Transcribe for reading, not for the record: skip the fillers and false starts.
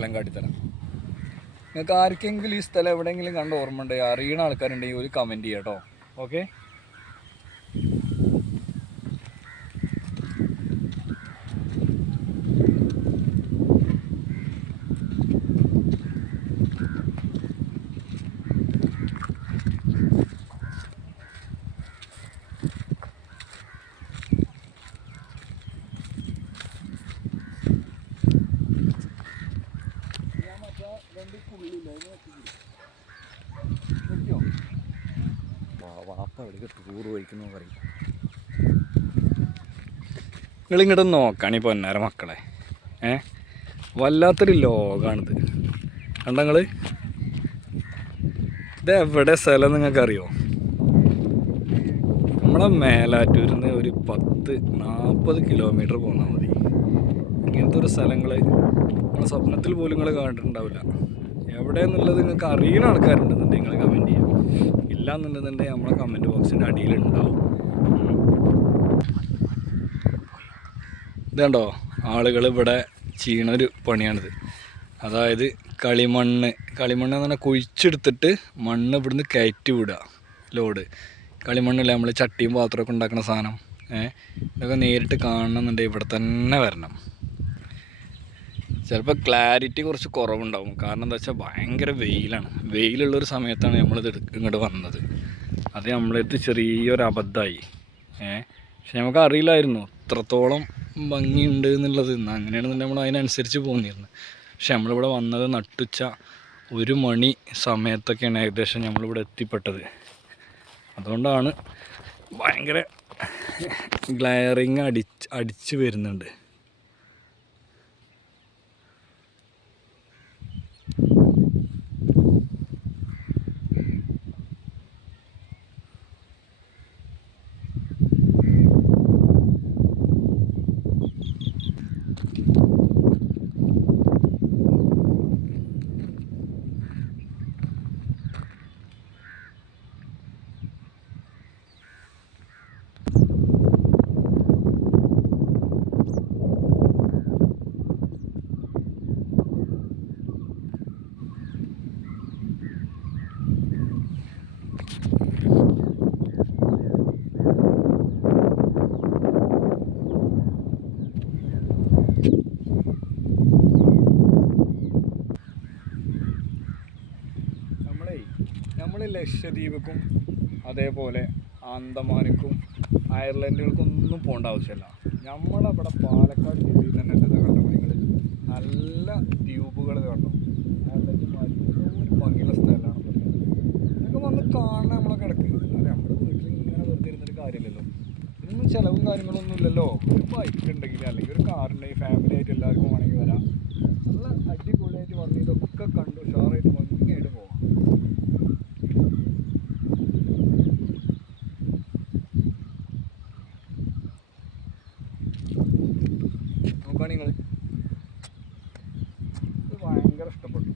എല്ലാം കാട്ടിത്തരാം. നിങ്ങൾക്ക് ആർക്കെങ്കിലും ഈ സ്ഥലം എവിടെയെങ്കിലും കണ്ട് ഓർമ്മ ഉണ്ടെങ്കിൽ അറിയുന്ന ആൾക്കാരുണ്ടെങ്കിൽ ഒരു കമൻറ്റ് ചെയ്യാം കേട്ടോ. ഓക്കെ. വാപ്പ എവിടേക്ക് ടൂർ പോയിക്കുന്നു പറയും. നിങ്ങളിങ്ങോട്ട് നോക്കാണീ പൊന്നാര മക്കളെ, വല്ലാത്തൊരു ലോകാണിത്. കണ്ടങ്ങൾ ഇതെവിടെ സ്ഥലം നിങ്ങൾക്കറിയോ? നമ്മളെ മേലാറ്റൂരിൽ നിന്ന് ഒരു 10-40 കിലോമീറ്റർ പോന്നാൽ മതി. ഇങ്ങനത്തെ ഒരു സ്ഥലങ്ങൾ നിങ്ങളെ സ്വപ്നത്തിൽ പോലും നിങ്ങൾ കണ്ടിട്ടുണ്ടാവില്ല. എവിടെയെന്നുള്ളത് നിങ്ങൾക്ക് അറിയുന്ന ആൾക്കാരുണ്ടെന്നുണ്ടെങ്കിൽ നിങ്ങൾ കമൻറ്റ് ചെയ്യാം. ഇല്ലയെന്നുണ്ടെന്നുണ്ടെങ്കിൽ നമ്മളെ കമൻറ്റ് ബോക്സിൻ്റെ അടിയിലുണ്ടാവും. ഇതുണ്ടോ ആളുകൾ ഇവിടെ ചെയ്യണൊരു പണിയാണിത്. അതായത് കളിമണ്ണ് എന്ന് പറഞ്ഞാൽ കുഴിച്ചെടുത്തിട്ട് മണ്ണ് ഇവിടുന്ന് കയറ്റി വിടുക. ലോഡ് കളിമണ്ണില്ല, നമ്മൾ ചട്ടിയും പാത്രമൊക്കെ ഉണ്ടാക്കുന്ന സാധനം. ഇതൊക്കെ നേരിട്ട് കാണണമെന്നുണ്ടെങ്കിൽ ഇവിടെ തന്നെ വരണം. ചിലപ്പോൾ ക്ലാരിറ്റി കുറച്ച് കുറവുണ്ടാവും. കാരണം എന്താ വെച്ചാൽ ഭയങ്കര വെയിലാണ്. വെയിലുള്ളൊരു സമയത്താണ് നമ്മളിത് ഇങ്ങോട്ട് വന്നത്. അത് നമ്മളടുത്ത് ചെറിയൊരു അബദ്ധമായി. പക്ഷെ നമുക്ക് അറിയില്ലായിരുന്നു ഇത്രത്തോളം ഭംഗിയുണ്ട് എന്നുള്ളത്. അങ്ങനെയാണെന്നുണ്ടെങ്കിൽ നമ്മൾ അതിനനുസരിച്ച് പോന്നിരുന്നു. പക്ഷെ നമ്മളിവിടെ വന്നത് നട്ടുച്ച 1 മണി സമയത്തൊക്കെയാണ് ഏകദേശം നമ്മളിവിടെ എത്തിപ്പെട്ടത്. അതുകൊണ്ടാണ് ഭയങ്കര ഗ്ലെയറിങ് അടിച്ച് വരുന്നുണ്ട്. നമ്മൾ ലക്ഷദ്വീപക്കും അതേപോലെ ആന്തമാനിക്കും അയർലൻഡുകൾക്കൊന്നും പോകേണ്ട ആവശ്യമില്ല. നമ്മളവിടെ പാലക്കാട് ജില്ലയിൽ തന്നെ കണ്ടോ നിങ്ങൾ, നല്ല ദ്വീപുകൾ കണ്ടോ. അയർലൻഡുമാരി ഒരു ഭംഗിയുള്ള സ്ഥലമാണ്. ഇതൊക്കെ വന്ന് കാണാൻ നമ്മളൊക്കെ ഇടയ്ക്ക്. അല്ലാതെ നമ്മൾ വീട്ടിൽ ഇങ്ങനെ വെറുതെ ഇരുന്നൊരു കാര്യമില്ലല്ലോ. ഇതൊന്നും ചിലവും കാര്യങ്ങളൊന്നും ഇല്ലല്ലോ. ഒരു ബൈക്ക് ഉണ്ടെങ്കിൽ അല്ലെങ്കിൽ ഒരു കാറുണ്ടെങ്കിൽ ഫാമിലി ആയിട്ട് എല്ലാവർക്കും വേണമെങ്കിൽ വരാം. നല്ല അടിപൊളിയായിട്ട് വന്ന് ഇതൊക്കെ കണ്ടു ഉഷാറായിട്ട് ഭംഗിയായിട്ട് പോവാം. നോക്കുകയാണെങ്കിൽ ഇത് ഭയങ്കര ഇഷ്ടപ്പെട്ടു.